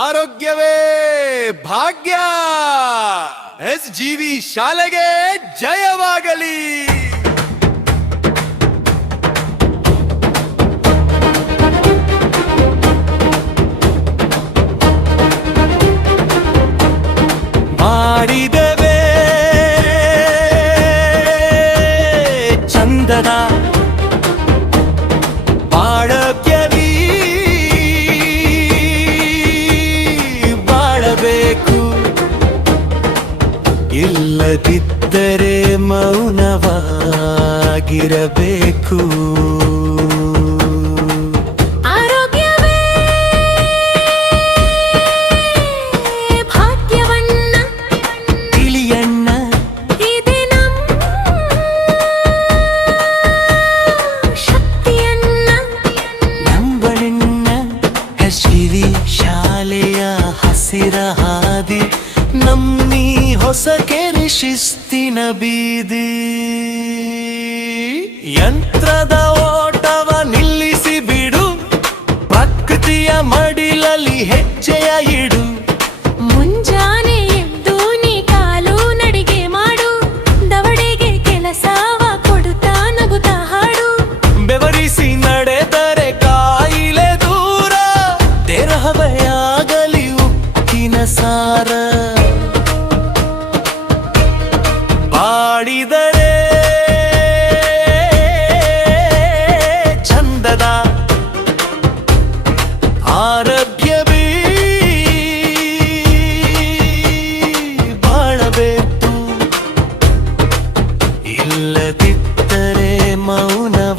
ಆರೋಗ್ಯವೇ ಭಾಗ್ಯ. SGV ಶಾಲೆಗೆ ಜಯವಾಗಲಿ. ಮಾಡಿದೆವೆ ಚಂದದ ಬಾಳವ್ಯವಿ ಬಾಳಬೇಕು. ಇಲ್ಲದಿದ್ದರೆ ಮೌನವಾಗಿರಬೇಕು. ಹಾದಿ ನಮ್ಮಿ ಹೊಸ ಕೆರೆ ಶಿಸ್ತಿನ ಬೀದಿ. ಯಂತ್ರದ ಓಟವ ನಿಲ್ಲಿಸಿ ಬಿಡು, ಪ್ರಕೃತಿಯ ಮಡಿಲಲ್ಲಿ ಹೆಜ್ಜೆಯ ಇಡು. ಮುಂಜಾನೆ ಎದ್ದು ನೀ ಕಾಲು ನಡಿಗೆ ಮಾಡು, ದವಡೆಗೆ ಕೆಲಸವ ಕೊಡುತ್ತಾ ನಗುತ್ತಾ ಹಾಡು. ಬೆವರಿಸಿ ನಡೆದರೆ ಕಾಯಿಲೆ ದೂರ, ದೇಹವಯಾಗಲಿ ಸಾರ. ಬಾಡಿದರೆ ಚಂದದ ಆರೋಗ್ಯವೇ ಬಾಳಬೇಕು. ಇಲ್ಲದಿದ್ದರೆ ಮೌನವಾಗಿರಬೇಕು.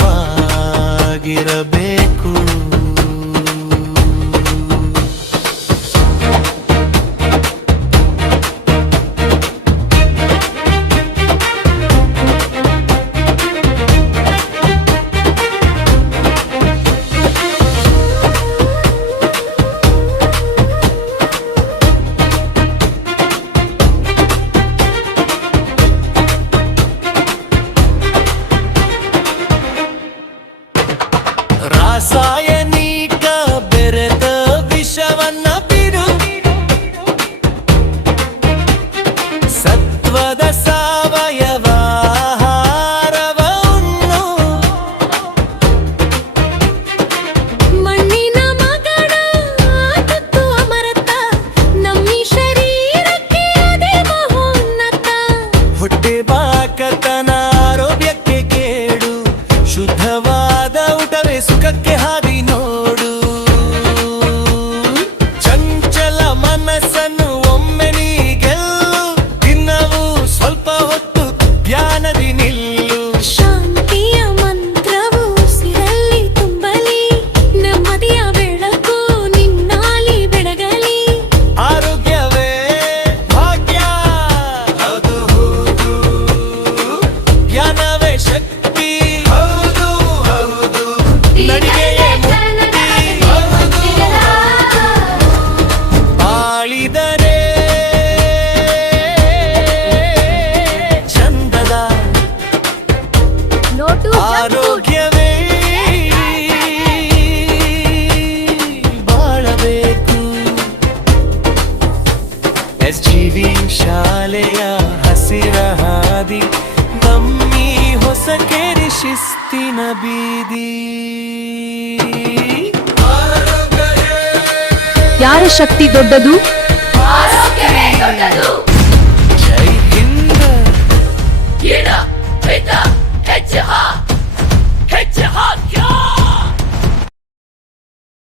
ರಾಸಾಯನಿಕ ಬೆರೆತ ವಿಷವನ್ನ ಬಿಡು, ಸತ್ವದ ಸಾವಯವ ಆಹಾರವ ಉಣ್ಣು. ಮಣ್ಣಿನ ಮಗನ ತುತ್ತು ಅಮರತ, ನಮ್ಮಿ ಶರೀರಕ್ಕೆ ಅದೇ ಮಹೋನ್ನತ. ಹೊಟ್ಟೆ ಬಾಕತನ ಆರೋಗ್ಯಕ್ಕೆ ಕೇಡು, ಶುದ್ಧವಾದ ಊಟವೇ ಸುಖಕ್ಕೆ ಹಾದಿ ನೋಡು. ಚಂಚಲ ಮನಸ್ಸನ್ನು ಒಮ್ಮೆ ನೀ ಗೆಲ್ಲು, ದಿನವೂ ಸ್ವಲ್ಪ ಹೊತ್ತು ಧ್ಯಾನದಿ ನಿಲ್ಲು. ಶಾಂತಿಯ ಮಂತ್ರವು ಉಸಿರಲ್ಲಿ ತುಂಬಲಿ, ನೆಮ್ಮದಿಯ ಬೆಳಕು ನಿನ್ನಾಲಿ ಬೆಳಗಲಿ. ಆರೋಗ್ಯವೇ ಭಾಗ್ಯ, ಹೌದು ಹೌದು. ಜ್ಞಾನವೇ ಶಕ್ತಿ, ಹೌದು ಹೌದು. ನಡಿಗೆಯೇ ಮುಕ್ತಿ, ಹೌದು. ಬಾಳಿದರೆ ಚಂದದ ಆರೋಗ್ಯವೇ ಬಾಳಬೇಕು. SGV ಶಾಲೆಯ ಹಸಿರ ಹಾದಿ ನಮ್ಮಿ ಹೊಸ ಕೆರೆ ಶಿಸ್ತಿನ ಬೀದಿ. ಯಾರ ಶಕ್ತಿ ದೊಡ್ಡದು?